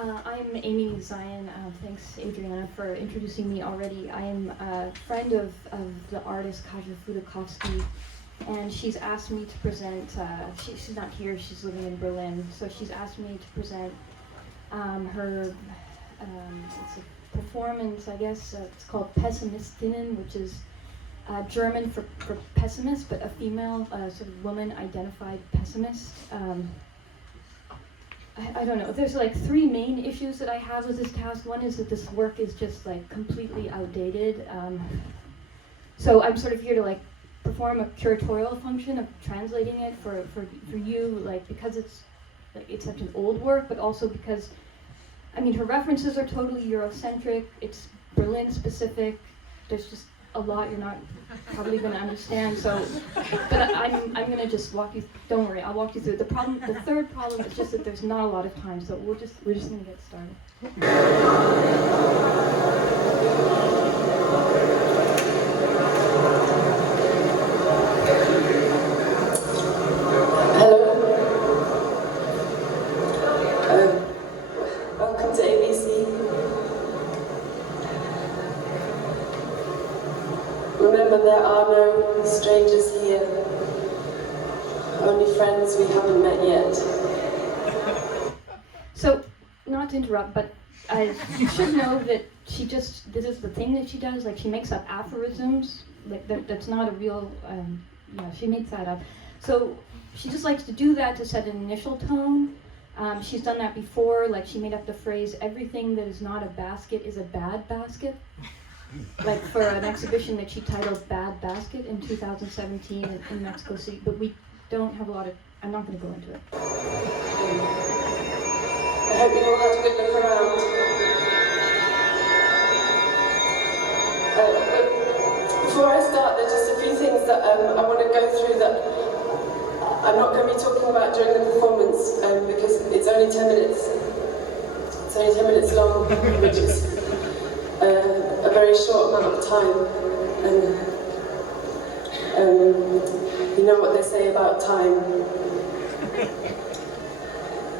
I'm Amy Zion. Thanks, Adriana, for introducing me already. I am a friend of the artist Kasia Fudakowski, and she's asked me to present. She's not here, she's living in Berlin, so she's asked me to present her it's a performance, I guess. It's called Pessimistinnen, which is German for pessimist, but a female sort of woman-identified pessimist. I don't know. There's like three main issues that I have with this task. One is that this work is just like completely outdated. So I'm sort of here to like perform a curatorial function of translating it for you, like because it's such an old work, but also because, I mean, her references are totally Eurocentric. It's Berlin specific. There's just a lot you're not probably going to understand. So, but I'm going to just walk you. Don't worry, I'll walk you through it. The third problem is just that there's not a lot of time. So we're just going to get started. Hello. Welcome to ABC. Remember, there are no strangers here, only friends we haven't met yet. So, not to interrupt, but you should know that this is the thing that she does, like she makes up aphorisms, like that's not a real, she makes that up. So, she just likes to do that to set an initial tone. She's done that before, like she made up the phrase, everything that is not a basket is a bad basket. Like for an exhibition that she titled Bad Basket in 2017 in Mexico City, but we don't have a lot of, I'm not going to go into it. I hope you all had a good look around. Before I start, there's just a few things that I want to go through that I'm not going to be talking about during the performance because it's only 10 minutes. It's only 10 minutes long, which is a very short amount of time, and you know what they say about time.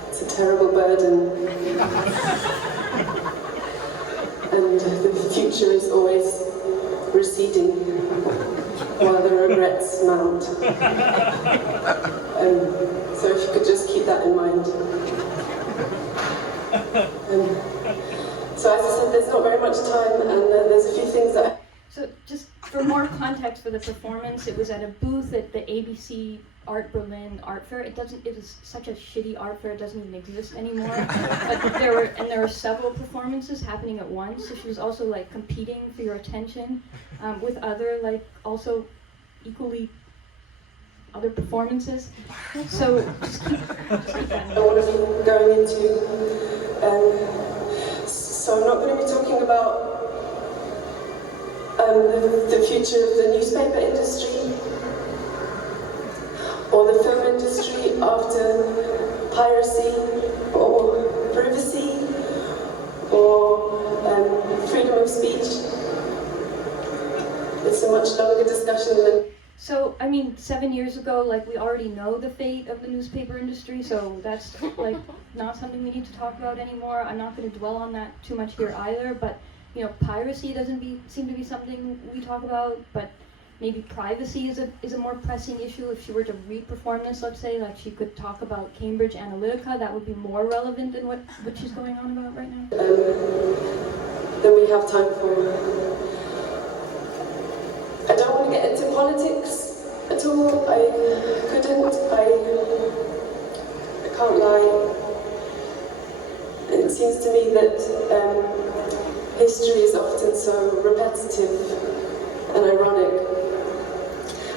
It's a terrible burden, and the future is always receding while the regrets mount. So if you could just keep that in mind. So as I said, there's not very much time, and there's a few things that... So just for more context for the performance, it was at a booth at the ABC Art Berlin Art Fair. It is such a shitty art fair, it doesn't even exist anymore. But there were several performances happening at once, so she was also like competing for your attention with other like also equally other performances. So just keep that in mind. I want to be going into... So I'm not going to be talking about the future of the newspaper industry or the film industry after piracy or privacy or freedom of speech. It's a much longer discussion than... So, I mean, 7 years ago, like, we already know the fate of the newspaper industry, so that's, like, not something we need to talk about anymore. I'm not going to dwell on that too much here either, but, you know, piracy doesn't seem to be something we talk about, but maybe privacy is a more pressing issue. If she were to re-perform this, let's say, like, she could talk about Cambridge Analytica, that would be more relevant than what she's going on about right now. Than we have time for. I don't want to get into politics at all. I couldn't. I can't lie. It seems to me that history is often so repetitive and ironic.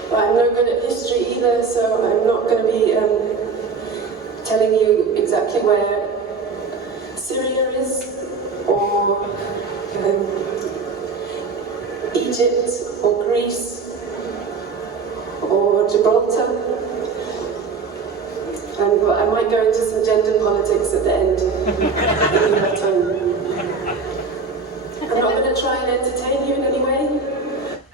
But I'm no good at history either, so I'm not going to be telling you exactly where Syria is, or Egypt, or Greece, or Gibraltar. But I might go into some gender politics at the end, if you have time. I'm not going to try and entertain you in any way.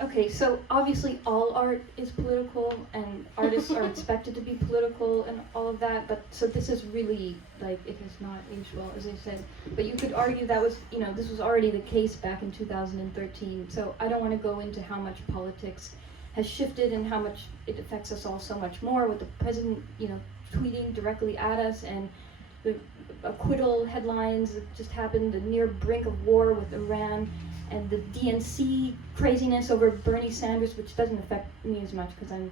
Okay, so obviously all art is political, and art artists are expected to be political and all of that, but so this is really, like, it has not aged well, as I said. But you could argue that was, this was already the case back in 2013, so I don't want to go into how much politics has shifted and how much it affects us all so much more with the president, tweeting directly at us, and the acquittal headlines that just happened, the near brink of war with Iran, and the DNC craziness over Bernie Sanders, which doesn't affect me as much because I'm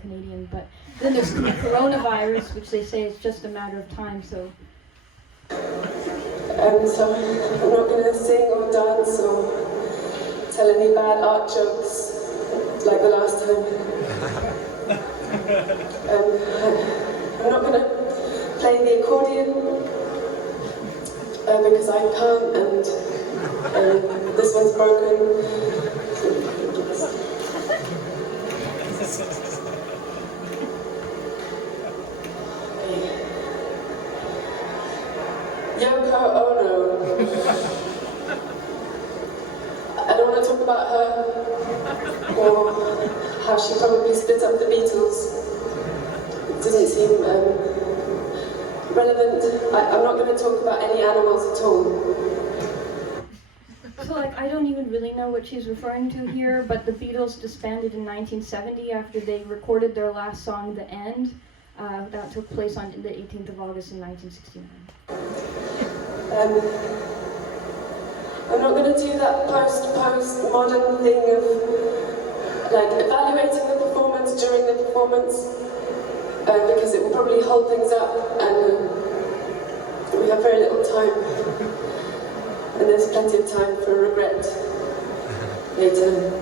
Canadian. But then there's the coronavirus, which they say is just a matter of time. So I'm not going to sing or dance or tell any bad art jokes like the last time. I'm not going to play the accordion because I can't, and this one's broken. Yoko Ono. I don't want to talk about her or how she probably split up the Beatles. It doesn't seem relevant. I'm not going to talk about any animals at all. So, I don't even really know what she's referring to here, but the Beatles disbanded in 1970 after they recorded their last song, The End. That took place on the 18th of August in 1969. I'm not going to do that post-modern thing of evaluating the performance during the performance, because it will probably hold things up, and we have very little time, and there's plenty of time for regret later.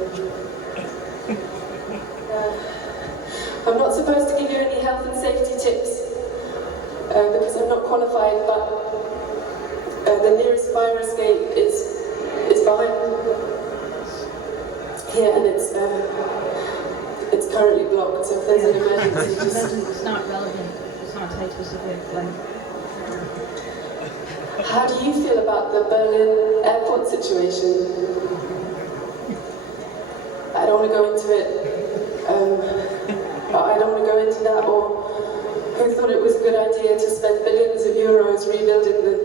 I'm not supposed to give you any health and safety tips because I'm not qualified, but the nearest fire escape is behind here, and it's currently blocked. So if there's an emergency, it's not relevant. It's not site specific. How do you feel about the Berlin airport situation? I don't want to go into it. I don't want to go into that, or who thought it was a good idea to spend billions of euros rebuilding the...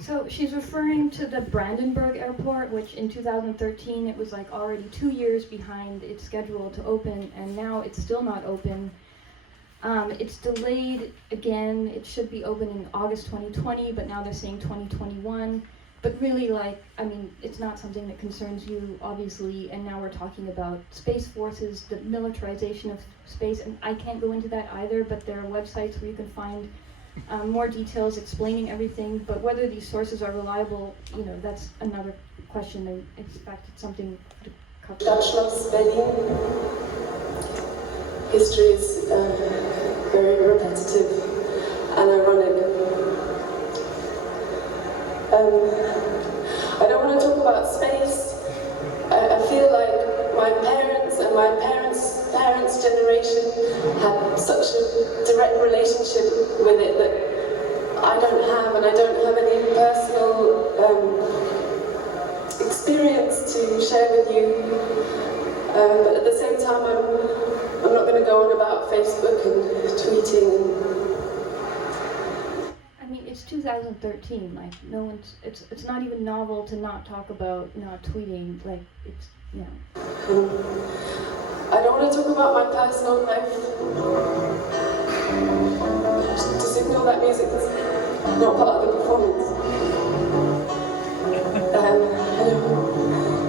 So she's referring to the Brandenburg airport, which in 2013 it was already 2 years behind its schedule to open, and now it's still not open. It's delayed again. It should be open in August 2020, but now they're saying 2021. But really, it's not something that concerns you, obviously, and now we're talking about space forces, the militarization of space, and I can't go into that either, but there are websites where you can find more details explaining everything, but whether these sources are reliable, that's another question, and in fact, it's something to cover. Schloss Berlin. History is very repetitive and ironic. I don't want to talk about space. I feel like my parents and my parents' parents' generation had such a direct relationship with it that I don't have, and I don't have any personal experience to share with you. But at the same time, I'm not going to go on about Facebook and tweeting. It's 2013. No one's. It's not even novel to not talk about not tweeting. I don't want to talk about my personal life. Just ignore that music. It's not part of the performance.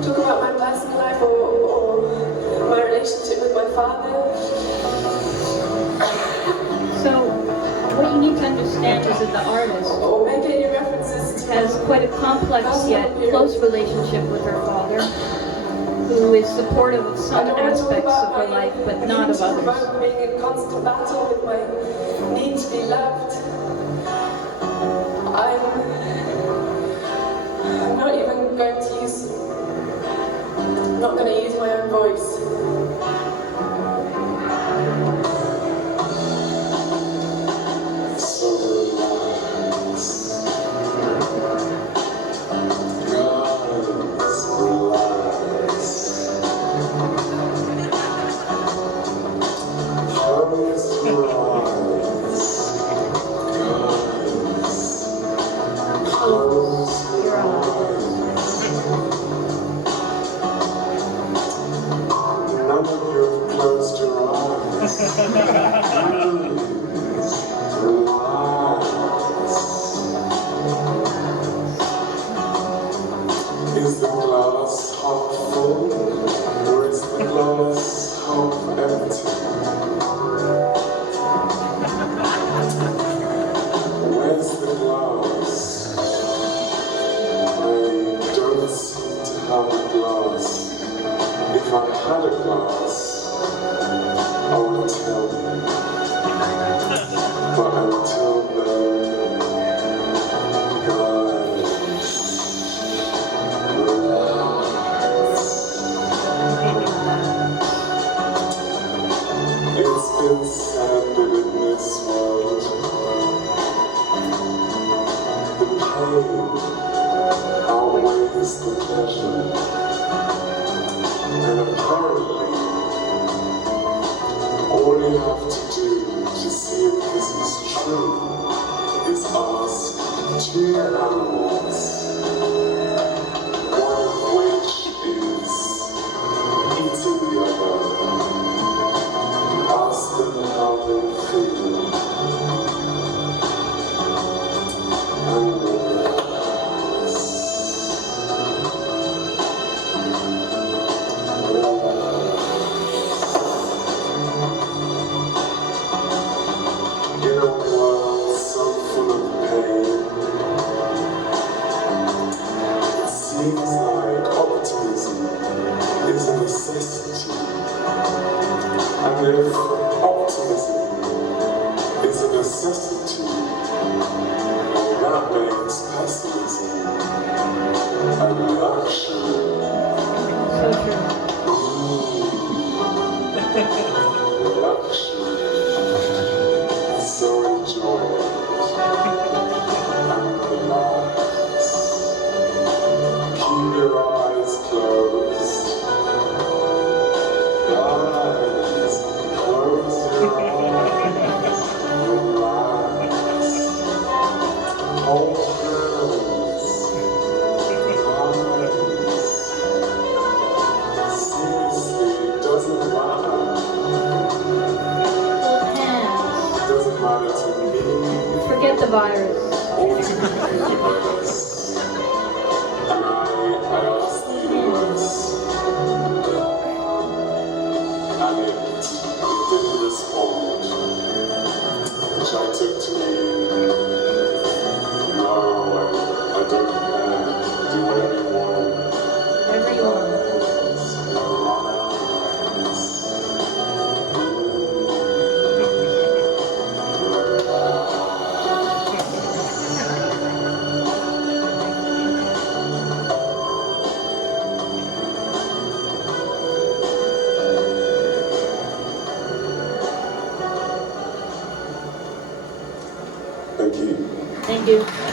Talk about my personal life or my relationship with my father. So, what you need to understand is that the artist Or make any references to has quite a complex yet close relationship with her father, who is supportive of some aspects of her life, but not of others. Being in constant battle with my need to be loved. I'm not even going to use. I'm not going to use my own voice. had a glass, I would tell you. But until then, guys, relax. It's been said that in this world, the pain outweighs the pleasure. And apparently, all you have to do to see if this is true is ask two animals, one of which is eating the other. Ask them how they feel. And relax. In a world so full of pain, it seems like optimism is a necessity. And if optimism is a necessity, well, that makes pessimism a luxury. So true. Luxury. So enjoy it and relax. Keep your eyes closed. Guys, close your eyes. Relax. Hold hands. Guys. Seriously, it doesn't matter. Hands. It doesn't matter to me. Forget the virus. Or to the universe. And I ask the universe, and it didn't respond, which I took to mean, no, I don't care, do whatever you want. Wherever you are. Thank you. Thank you.